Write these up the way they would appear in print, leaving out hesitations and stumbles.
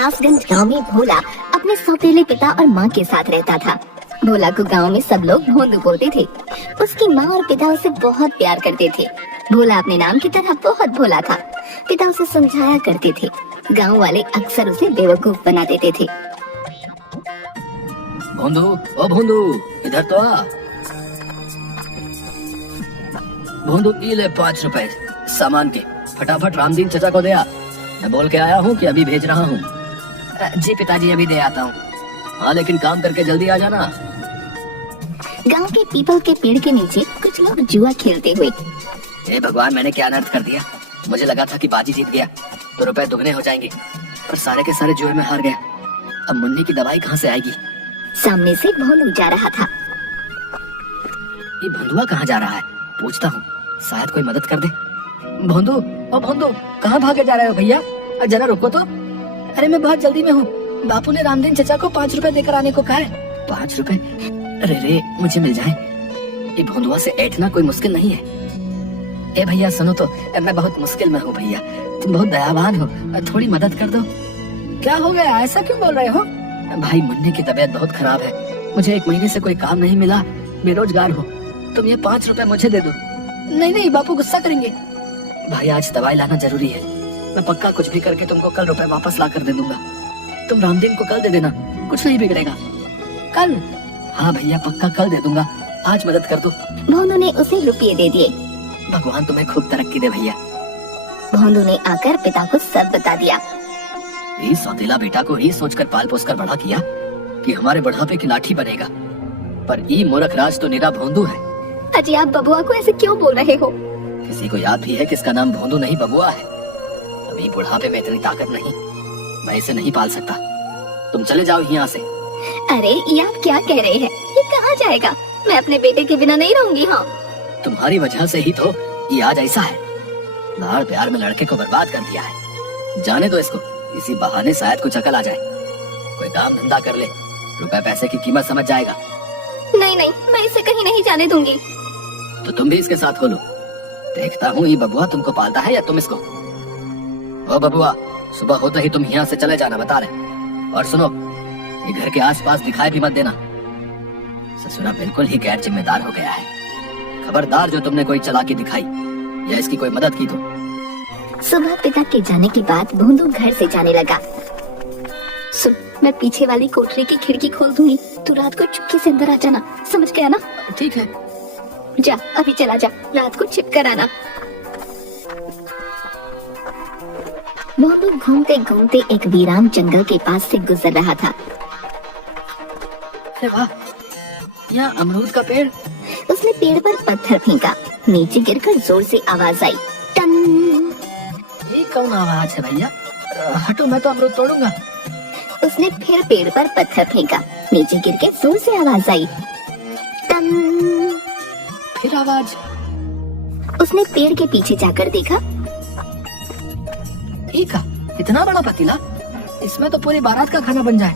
कासगंज गांव में भोला अपने सौतेले पिता और माँ के साथ रहता था। भोला को गांव में सब लोग भोंदू बोलते थे। उसकी माँ और पिता उसे बहुत प्यार करते थे। भोला अपने नाम की तरह बहुत भोला था। पिता उसे समझाया करते थे। गांव वाले अक्सर उसे बेवकूफ बना देते थे। भोंदू, ओ भोंदू, इधर तो आ। भोंदू, ये ले 5 रुपए सामान के, फटाफट रामदीन चचा को दे आ। मैं बोल के आया हूँ कि अभी भेज रहा हूँ। जी पिताजी, अभी दे आता हूँ। हाँ, लेकिन काम करके जल्दी आ जाना। गांव के पीपल के पेड़ के नीचे कुछ लोग जुआ खेलते हुए। हे भगवान, मैंने क्या अनर्थ कर दिया। मुझे लगा था कि बाजी जीत गया तो रुपए दुगने हो जाएंगे, पर सारे के सारे जुए में हार गया। अब मुन्नी की दवाई कहाँ से आएगी? सामने से भोलू जा रहा था। ये भोंदुआ कहाँ जा रहा है? पूछता हूँ, शायद कोई मदद कर दे। भोंदू, ओ भोंदू, कहाँ भागे जा रहे हो भैया? जरा रुको तो। अरे मैं बहुत जल्दी में हूँ। बापू ने रामदीन चचा को 5 रुपए देकर आने को कहा है। 5 रुपए? अरे रे, मुझे मिल जाए। ये भोंदुआ से ऐठना कोई मुश्किल नहीं है। ए भैया सुनो तो, मैं बहुत मुश्किल में हूँ भैया। तुम बहुत दयावान हो, थोड़ी मदद कर दो। क्या हो गया? ऐसा क्यों बोल रहे हो? भाई, मुन्नी की तबीयत बहुत खराब है। मुझे 1 महीने से कोई काम नहीं मिला, बेरोजगार हो। तुम ये 5 रुपए मुझे दे दो। नहीं नहीं, बापू गुस्सा करेंगे। भाई, आज दवाई लाना जरूरी है। मैं पक्का कुछ भी करके तुमको कल रुपए वापस ला कर दे दूंगा। तुम रामदीन को कल दे देना, कुछ नहीं बिगड़ेगा। कल? हाँ भैया, पक्का कल दे दूंगा। आज मदद कर दो। भोंदू ने उसे रुपये दे दिए। भगवान तुम्हें खूब तरक्की दे भैया। भोंदू ने आकर पिता को सब बता दिया। इस सौतेला बेटा को ही सोचकर पाल पोस कर बड़ा किया कि हमारे बढ़ापे की लाठी बनेगा, पर ये मूर्ख राज तो निरा भोंदू है। अजी, आप बबुआ को ऐसे क्यों बोल रहे हो? किसी को याद भी है कि इसका नाम भोंदू नहीं बबुआ है। अभी बुढ़ापे में इतनी ताकत नहीं, मैं इसे नहीं पाल सकता। तुम चले जाओ यहाँ से। अरे, ये आप क्या कह रहे हैं? ये कहाँ जाएगा? मैं अपने बेटे के बिना नहीं रहूंगी। हाँ, तुम्हारी वजह से ही तो ये आज ऐसा है। लाड़ प्यार में लड़के को बर्बाद कर दिया है। जाने दो इसको, इसी बहाने शायद कुछ अकल आ जाए। कोई काम धंधा कर ले, रुपए पैसे की कीमत समझ जाएगा। नहीं नहीं, मैं इसे कहीं नहीं जाने दूंगी। तो तुम भी इसके साथ खोलो। देखता हूँ ये बबुआ तुमको पालता है या तुम इसको। ओ बबुआ, सुबह होते ही तुम यहाँ से चले जाना, बता रहे। और सुनो, ये घर के आसपास दिखाई भी मत देना। ससुरा बिल्कुल ही गैर जिम्मेदार हो गया है। खबरदार, जो तुमने कोई चालाकी दिखाई या इसकी कोई मदद की तो। सुबह पिता के जाने के बाद भोंदू घर से जाने लगा। सुन, मैं पीछे वाली कोठरी की खिड़की खोल दूंगी, तू रात को चुपके से अंदर आ जाना, समझ गया ना? ठीक है। जा, अभी चला जा, रात को छिप कर आना। भोंदू घूमते घूमते एक वीरान जंगल के पास से गुजर रहा था। अरे वाह, यहाँ अमरूद का पेड़। उसने पेड़ पर पत्थर फेंका, नीचे गिरकर जोर से आवाज आई, टन। ये कौन आवाज है भैया? हटो, मैं तो अमरूद तोड़ूंगा। उसने फिर पेड़ पर पत्थर फेंका, नीचे गिर के जोर से आवाज आई, टन। फिर आवाज। उसने पेड़ के पीछे जाकर देखा। ठीक है, इतना बड़ा पतीला, इसमें तो पूरी बारात का खाना बन जाए।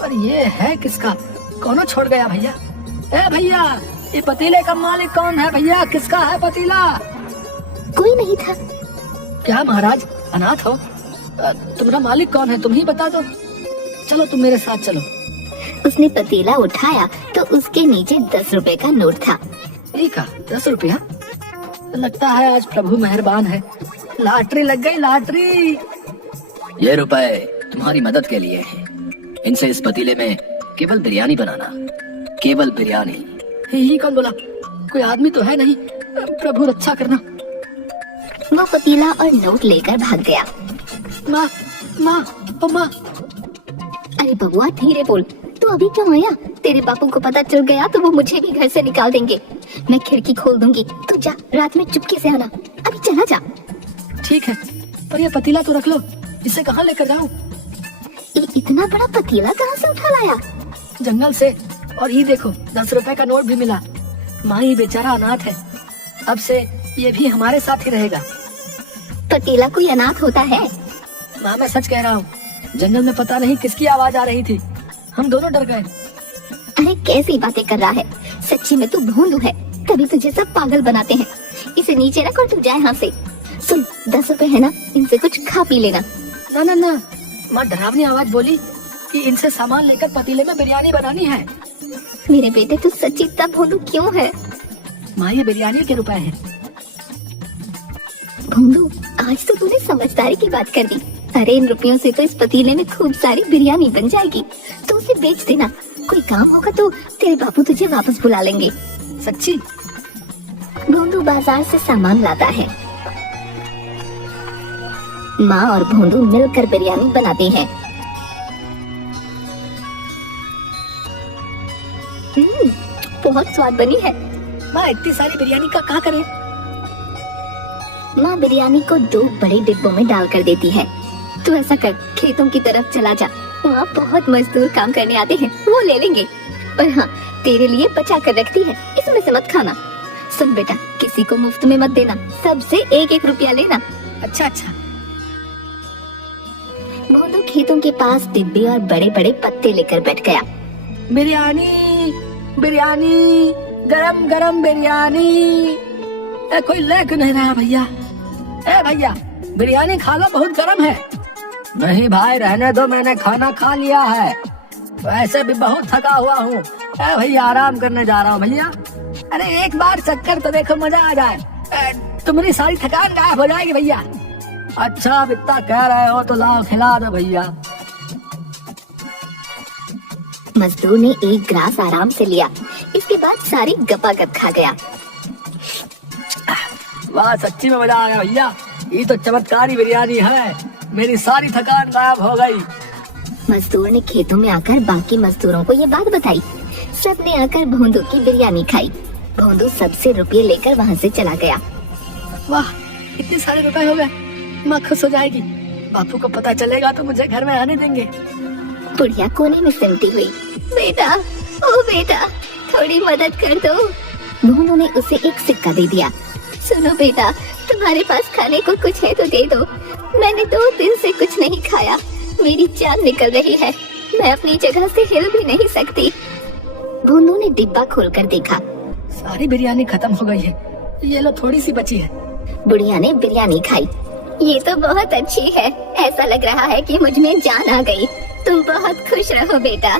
पर ये है किसका? कौनो छोड़ गया भैया? ए भैया, ये पतीले का मालिक कौन है भैया? किसका है पतीला? कोई नहीं था। क्या महाराज, अनाथ हो? तुम्हारा मालिक कौन है, तुम ही बता दो। चलो, तुम मेरे साथ चलो। उसने पतीला उठाया तो उसके नीचे 10 रुपए का नोट था। ठीक है, 10 रुपया। लगता है आज प्रभु मेहरबान है, लॉटरी लग गई, लॉटरी। ये रुपए तुम्हारी मदद के लिए हैं। इनसे इस पतीले में केवल बिरयानी बनाना, केवल बिरयानी। ही कौन बोला? कोई आदमी तो है नहीं, प्रभु रक्षा करना। वो पतीला और नोट लेकर भाग गया। माँ, माँ, ओ माँ। अरे बबुआ, धीरे बोल, तू अभी क्यों आया? तेरे बापू को पता चल गया तो वो मुझे भी घर से निकाल देंगे। मैं खिड़की खोल दूंगी, तू जा, रात में चुपके से आना। अभी चला जा। ठीक है, पर ये पतीला तो रख लो, इसे कहाँ लेकर जाऊँ? इतना बड़ा पतीला कहाँ से उठा लाया? जंगल से। और ये देखो, 10 रुपए का नोट भी मिला। माँ, ये बेचारा अनाथ है, अब से ये भी हमारे साथ ही रहेगा। पतीला कोई अनाथ होता है? माँ, मैं सच कह रहा हूँ, जंगल में पता नहीं किसकी आवाज आ रही थी, हम दोनों डर गए। अरे कैसी बातें कर रहा है? सच्ची में तू भोंदू है, तभी तुझे सब पागल बनाते हैं। इसे नीचे रख और तू जा यहाँ से। सुन, 10 रुपए है ना, इनसे कुछ खा पी लेना। ना ना ना, माँ डरावनी आवाज बोली कि इनसे सामान लेकर पतीले में बिरयानी बनानी है। मेरे बेटे तू सच्ची इतना भोंदू क्यों है? माँ ये बिरयानी के रुपए हैं। भोंदू आज तो तूने समझदारी की बात कर दी। अरे इन रुपयों से तो इस पतीले में खूब सारी बिरयानी बन जाएगी, तो उसे बेच देना। कोई काम होगा तो तेरे बापू तुझे वापस बुला लेंगे। सच्ची? भोंदू बाजार से सामान लाता है। माँ और भोंदू मिलकर बिरयानी बनाते हैं। बहुत स्वाद बनी है। माँ इतनी सारी बिरयानी का क्या करें? माँ बिरयानी को 2 बड़े डिब्बों में डाल कर देती है। तू ऐसा कर, खेतों की तरफ चला जा, वहाँ बहुत मजदूर काम करने आते हैं, वो ले लेंगे। और हाँ, तेरे लिए बचा कर रखती है, इसमें से मत खाना। सुन बेटा, किसी को मुफ्त में मत देना, सबसे 1-1 रुपया लेना। अच्छा अच्छा। भोंदू खेतों के पास डिब्बे और बड़े बड़े पत्ते लेकर बैठ गया। बिरयानी बिरयानी, गरम गरम बिरयानी। कोई ले क्यों नहीं रहा भैया? ए भैया, बिरयानी खा लो, बहुत गरम है। नहीं भाई रहने दो, मैंने खाना खा लिया है, वैसे भी बहुत थका हुआ हूँ। भैया आराम करने जा रहा हूँ भैया। अरे एक बार चक्कर तो देखो, मजा आ जाए, तुम्हारी सारी थकान गायब हो जाएगी भैया। अच्छा अब इतना कह रहे हो तो लाओ खिला दो भैया। मजदूर ने एक ग्रास आराम से लिया, इसके बाद सारी गपागप खा गया। वाह सच्ची में मजा आ गया भैया, ये तो चमत्कारी बिरयानी है, मेरी सारी थकान गायब हो गई। मजदूर ने खेतों में आकर बाकी मजदूरों को ये बात बताई। सबने आकर भोंदू की बिरयानी खाई। भोंदू सबसे रुपये लेकर वहाँ से चला गया। वाह इतने सारे रुपए हो गए, माँ खुश हो जाएगी। बापू को पता चलेगा तो मुझे घर में आने देंगे। बुढ़िया कोने में सिमटी हुई, बेटा ओ बेटा थोड़ी मदद कर दो। भोंदू ने उसे एक सिक्का दे दिया। सुनो बेटा, तुम्हारे पास खाने को कुछ है तो दे दो, मैंने 2 दिन से कुछ नहीं खाया, मेरी जान निकल रही है, मैं अपनी जगह से हिल भी नहीं सकती। भोंदू ने डिब्बा खोलकर देखा, सारी बिरयानी खत्म हो गई है, ये लो थोड़ी सी बची है। बुढ़िया ने बिरयानी खाई। ये तो बहुत अच्छी है, ऐसा लग रहा है कि मुझ में जान आ गई। तुम बहुत खुश रहो बेटा।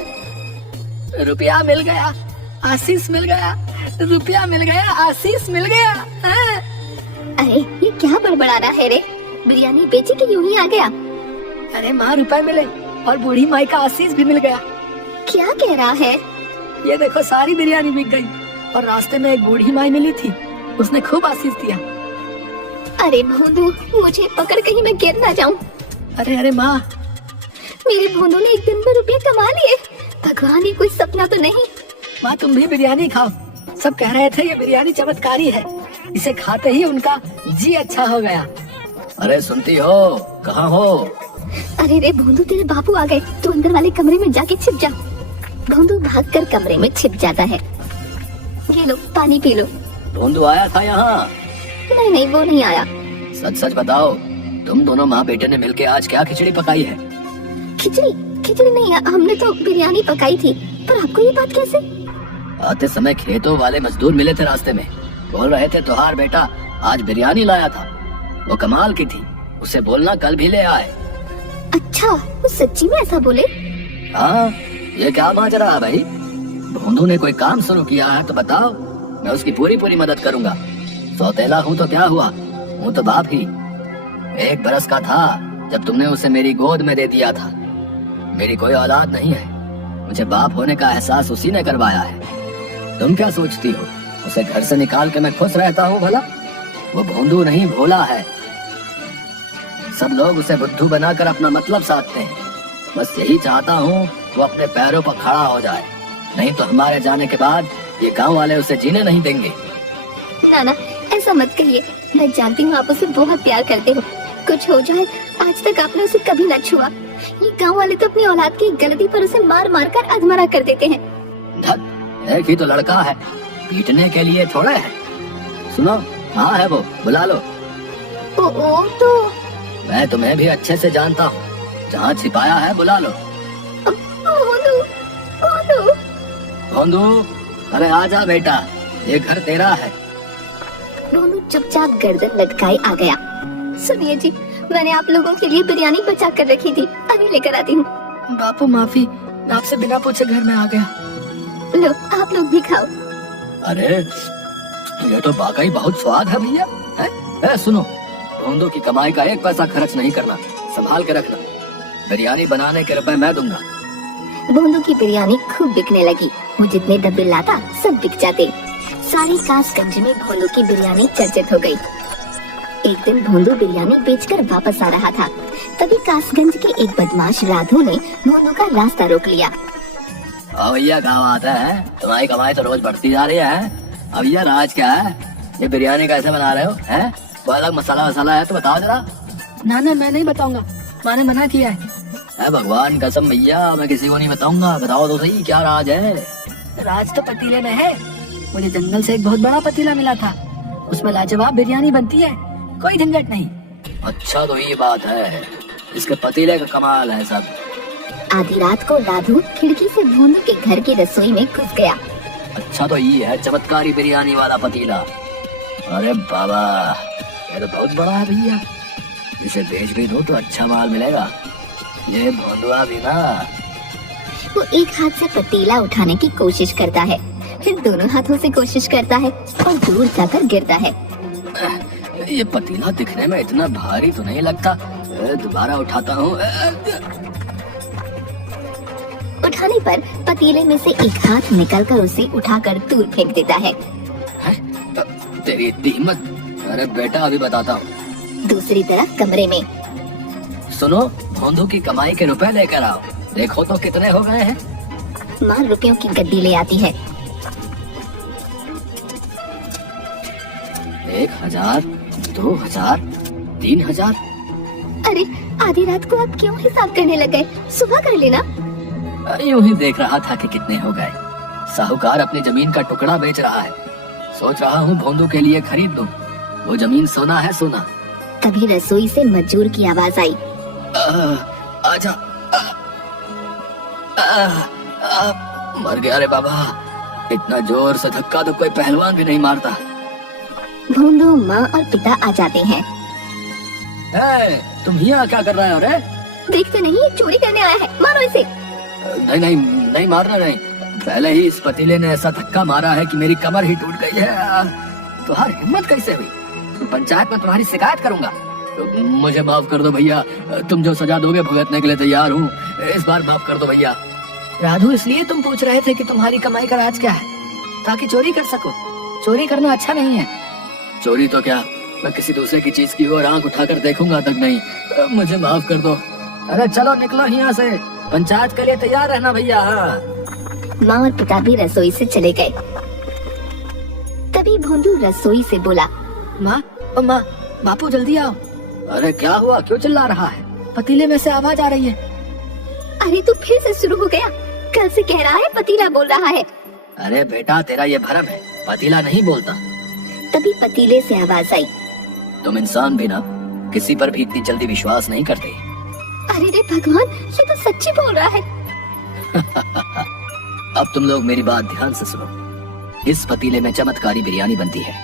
रुपया मिल गया, आशीष मिल गया, रुपया मिल गया, आशीष मिल गया। अरे ये क्या बड़बड़ा रहा है रे? बिरयानी बेची के यूं ही आ गया? अरे माँ रुपए मिले और बूढ़ी माई का आशीष भी मिल गया। क्या कह रहा है? ये देखो सारी बिरयानी बिक गई और रास्ते में एक बूढ़ी माई मिली थी, उसने खूब आशीष दिया। अरे भोंदू, मुझे पकड़ कहीं मैं गिर ना जाऊं। अरे अरे माँ, मेरे भोंदू ने एक दिन में रुपये कमा लिए। भगवान, ये कोई सपना तो नहीं? माँ तुम भी बिरयानी खाओ, सब कह रहे थे ये बिरयानी चमत्कारी है, इसे खाते ही उनका जी अच्छा हो गया। अरे सुनती हो, कहाँ हो? अरे रे भोंदू, तेरे बापू आ गए, तू अंदर वाले कमरे में जाके छिप जा। भोंदू भागकर कमरे में छिप जाता है। ये लो पानी पी लो। भोंदू आया था यहाँ? नहीं नहीं, वो नहीं आया। सच सच बताओ, तुम दोनों माँ बेटे ने मिलके आज क्या खिचड़ी पकाई है? खिचड़ी? खिचड़ी नहीं, हमने तो बिरयानी पकाई थी। पर आपको ये बात कैसे? आते समय खेतों वाले मजदूर मिले थे रास्ते में, बोल रहे थे तुम्हारा बेटा आज बिरयानी लाया था, वो कमाल की थी, उसे बोलना कल भी ले आए। अच्छा, वो सच्ची में ऐसा बोले? हाँ, ये क्या माजरा है भाई? भोंदू ने कोई काम शुरू किया है तो बताओ, मैं उसकी पूरी पूरी मदद करूंगा। सौतेला हूँ तो क्या हुआ, हूँ तो बाप ही। 1 बरस का था जब तुमने उसे मेरी गोद में दे दिया था। मेरी कोई औलाद नहीं है, मुझे बाप होने का एहसास उसी ने करवाया है। तुम क्या सोचती हो, उसे घर से निकाल के मैं खुश रहता हूँ भला? वो भोंदू नहीं, भोला है। सब लोग उसे बुद्धू बनाकर अपना मतलब साधते हैं। बस यही चाहता हूँ वो अपने पैरों पर खड़ा हो जाए, नहीं तो हमारे जाने के बाद ये गांव वाले उसे जीने नहीं देंगे। नाना, ऐसा मत कहिए, मैं जानती हूँ आप उसे बहुत प्यार करते हो। कुछ हो जाए, आज तक आपने उसे कभी न छुआ। ये गांव वाले तो अपनी औलाद की गलती पर उसे मार मार कर अधमरा कर देते हैं। एक ही तो लड़का है, पीटने के लिए थोड़ा है। सुनो, हाँ है वो, बुला लो। ओ तो मैं तुम्हें भी अच्छे से जानता हूँ, जहाँ छिपाया है बुला लो। भोंदू, अरे आजा बेटा, ये घर तेरा है। भोंदू चुपचाप गर्दन लटकाए आ गया। सुनिए जी, मैंने आप लोगों के लिए बिरयानी बचा कर रखी थी, अभी लेकर आती हूँ। बापू माफी, मैं आपसे बिना पूछे घर में आ गया। लो आप लोग भी खाओ। अरे ये तो वाकई बहुत स्वाद है भैया। है? सुनो, भोंदू की कमाई का एक पैसा खर्च नहीं करना, संभाल के रखना। बिरयानी बनाने के रुपए मैं दूंगा। भोंदू की बिरयानी खूब बिकने लगी। वो जितने डब्बे लाता सब बिक जाते। सारी कासगंज में भोंदू की बिरयानी चर्चित हो गई। एक दिन भोंदू बिरयानी बेचकर वापस आ रहा था, तभी कासगंज के एक बदमाश राधू ने भोंदू का रास्ता रोक लिया। भैया क्या बात है? तुम्हारी कमाई तो रोज बढ़ती जा रही है। अब भैया राज क्या है? ये बिरयानी कैसे बना रहे हो? हैं? कोई अलग मसाला वसाला है तो बताओ जरा। ना मैं नहीं बताऊंगा, माँ ने मना किया है। भगवान कसम भैया, मैं किसी को नहीं बताऊंगा। बताओ तो सही, क्या राज है? राज तो पतीले में है। मुझे जंगल से एक बहुत बड़ा पतीला मिला था, उसमें लाजवाब बिरयानी बनती है, कोई झंझट नहीं। अच्छा तो ये बात है, इसके पतीले का कमाल है सब। आधी रात को राधू खिड़की से भोंदू के घर की रसोई में घुस गया। अच्छा तो ये है चमत्कारी बिरयानी वाला पतीला। अरे बाबा, ये तो बहुत बड़ा है भैया, इसे बेच भी दूं तो अच्छा माल मिलेगा। ये भोंदुआ भी ना। वो एक हाथ से पतीला उठाने की कोशिश करता है, फिर दोनों हाथों से कोशिश करता है और दूर जाकर गिरता है। ये पतीला दिखने में इतना भारी तो नहीं लगता। दोबारा उठाता हूँ। उठाने पर पतीले में से एक हाथ निकलकर उसे उठाकर दूर फेंक देता है। तेरी इतनी हिम्मत? अरे बेटा अभी बताता हूँ। दूसरी तरफ कमरे में सुनो, भोंदू की कमाई के रुपए लेकर आओ, देखो तो कितने हो गए हैं। माँ रुपयों की गड्डी ले आती है। 1000, 2000, 3000। अरे आधी रात को आप क्यों हिसाब करने लग गए? सुबह कर लेना। यूं ही देख रहा था कि कितने हो गए। साहूकार अपनी जमीन का टुकड़ा बेच रहा है, सोच रहा हूँ भोंदू के लिए खरीद लूं। वो जमीन सोना है, सोना। तभी रसोई से मजदूर की आवाज आई। आजा। मर गया रे बाबा, इतना जोर से धक्का तो कोई पहलवान भी नहीं मारता। भोंदू, माँ और पिता आ जाते हैं। तुम यहाँ क्या कर रहे हो रे? देखते नहीं, ये चोरी करने आया है, मारो इसे। नहीं मारना नहीं। पहले ही इस पतीले ने ऐसा धक्का मारा है कि मेरी कमर ही टूट गई है। तुम्हारी हिम्मत कैसे हुई? पंचायत में तुम्हारी शिकायत करूंगा। मुझे माफ कर दो भैया, तुम जो सजा दोगे भुगतने के लिए तैयार हूँ। इस बार माफ कर दो भैया। राधू, इसलिए तुम पूछ रहे थे कि तुम्हारी कमाई का राज क्या है? ताकि चोरी कर सको। चोरी करना अच्छा नहीं है। चोरी तो क्या, मैं किसी दूसरे की चीज की ओर आंख उठाकर देखूंगा तक नहीं। मुझे माफ कर दो। अरे चलो निकलो यहाँ से, पंचायत के लिए तैयार रहना भैया। माँ और पिता भी रसोई से चले गए। तभी भोंदू रसोई से बोला, माँ बापू जल्दी आओ। अरे क्या हुआ, क्यों चिल्ला रहा है? पतीले में से आवाज आ रही है। अरे तू फिर से शुरू हो गया, कल से कह रहा है पतीला बोल रहा है। अरे बेटा तेरा ये भ्रम है, पतीला नहीं बोलता। तभी पतीले से आवाज आई। तुम इंसान भी ना किसी पर भी इतनी जल्दी विश्वास नहीं करते। अरे रे भगवान, ये तो सच्ची बोल रहा है। अब तुम लोग मेरी बात ध्यान से सुनो। इस पतीले में चमत्कारी बिरयानी बनती है।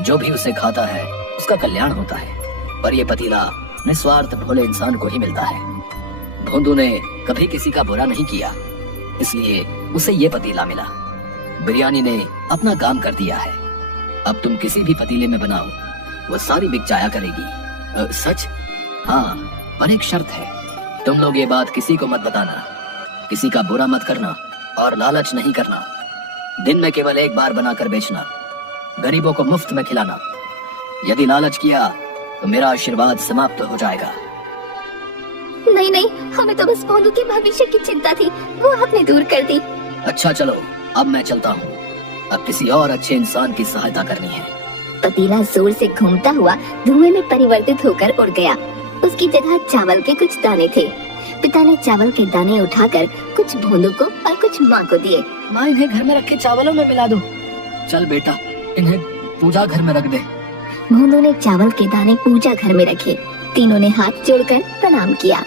जो भी उसे खाता है उसका कल्याण होता है। पर यह पतीला निस्वार्थ भोले इंसान को ही मिलता है। भोंदू ने कभी किसी का बुरा नहीं किया, इसलिए उसे ये पतीला मिला। बिरयानी ने अपना काम कर दिया है। अब तुम किसी भी पतीले में बनाओ, वो सारी बिक जाया करेगी। सच? हाँ, पर एक शर्त है। तुम लोग ये बात किसी को मत बताना, किसी का बुरा मत करना और लालच नहीं करना। दिन में केवल एक बार बनाकर बेचना, गरीबों को मुफ्त में खिलाना। यदि लालच किया तो मेरा आशीर्वाद समाप्त हो जाएगा। नहीं, हमें तो बस भोंदू के भविष्य की चिंता थी, वो आपने दूर कर दी। अच्छा चलो, अब मैं चलता हूँ। अब किसी और अच्छे इंसान की सहायता करनी है। पतीला जोर से घूमता हुआ धुएं में परिवर्तित होकर उड़ गया। उसकी जगह चावल के कुछ दाने थे। पिता ने चावल के दाने उठाकर कुछ भोंदू को और कुछ माँ को दिए। माँ, इन्हें घर में रखे चावलों में मिला दो। चल बेटा, इन्हें पूजा घर में रख दे। भोंदू ने चावल के दाने पूजा घर में रखे। तीनों ने हाथ जोड़कर प्रणाम किया।